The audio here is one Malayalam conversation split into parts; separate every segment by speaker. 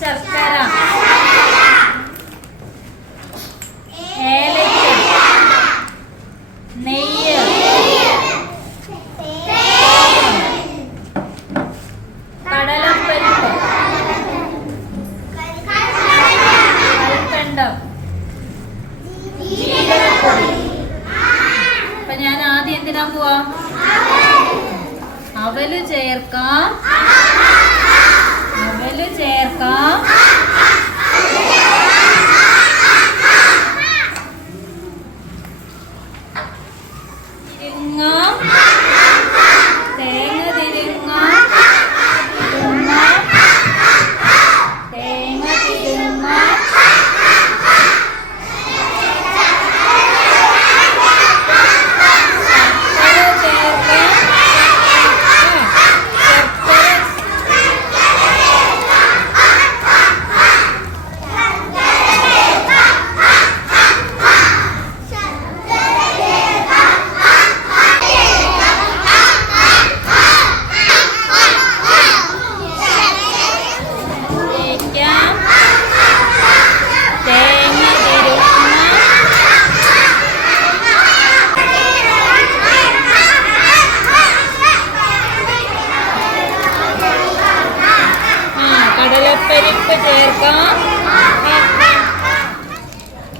Speaker 1: ശർക്കര. ഏലയ്ക്ക. നെയ്യ്. കടലപ്പരിപ്പ്. കൽക്കണ്ടം. ജീരകപ്പൊടി. അപ്പൊ ഞാൻ ആദ്യം എന്തിനാ പോവാ? അവൽ ചേർക്കാം.
Speaker 2: 能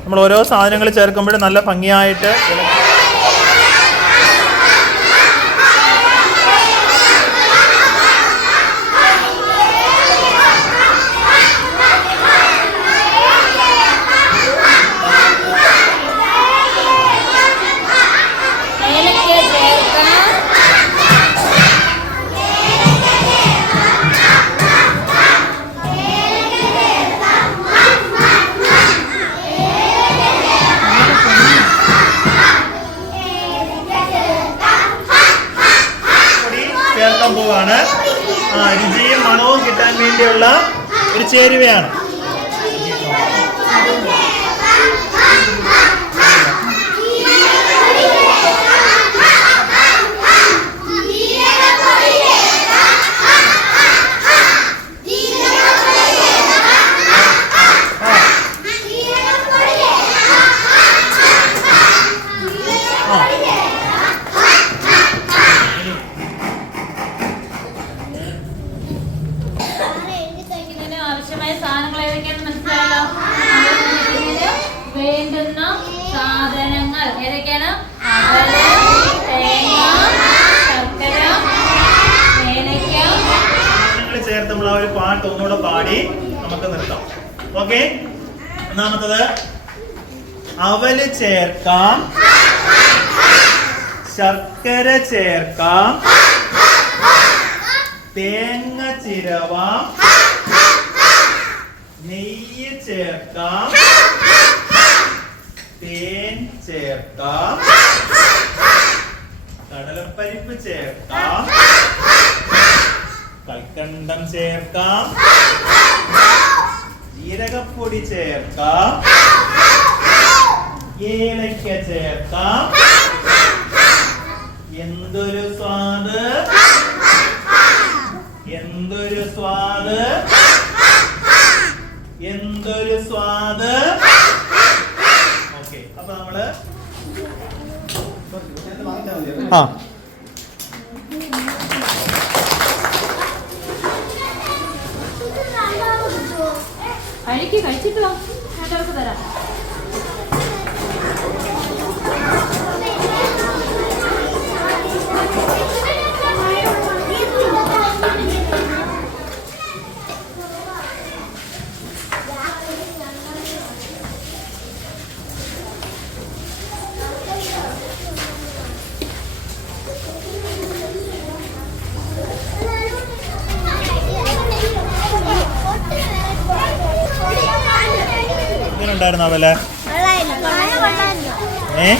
Speaker 2: നമ്മൾ ഓരോ സാധനങ്ങൾ ചേർക്കുമ്പോഴും നല്ല ഭംഗിയായിട്ട്
Speaker 1: ഏലക്ക ചേർക്കാം
Speaker 2: പൊടി ആ രുചിയും മണവും കിട്ടാൻ വേണ്ടിയുള്ള ഒരു ചേരുവയാണ്.
Speaker 1: സാധനങ്ങൾ. ഏതൊക്കെയാണ്? അവൽ ശർക്കര ഏലക്ക
Speaker 2: ചേർത്ത് നമ്മൾ ആ ഒരു പാട്ട് ഒന്നുകൂടെ പാടി നമുക്ക് നിർത്താം. ഓക്കെ ഒന്നാമത്തത് അവൽ ചേർക്കാം. ശർക്കര ചേർക്കാം. തേങ്ങ ചിരവാം. നെയ്യ് ചേർക്കാം. തേൻ ചേർക്കാം. കടലപ്പരിപ്പ് ചേർക്കാം. കൽക്കണ്ടം ചേർക്കാം. ജീരകപ്പൊടി ചേർക്കാം. ഏലക്ക ചേർക്കാം. എന്തൊരു സ്വാദ്? എന്തൊരു സ്വാദ്? എന്തൊരു സ്വാദ്? ആ.
Speaker 1: കഴിക്ക് കഴിച്ചിട്ടോ? മറ്റവർക്ക് തരാം.
Speaker 2: ഉണ്ടായിരുന്നോ വില ഏ?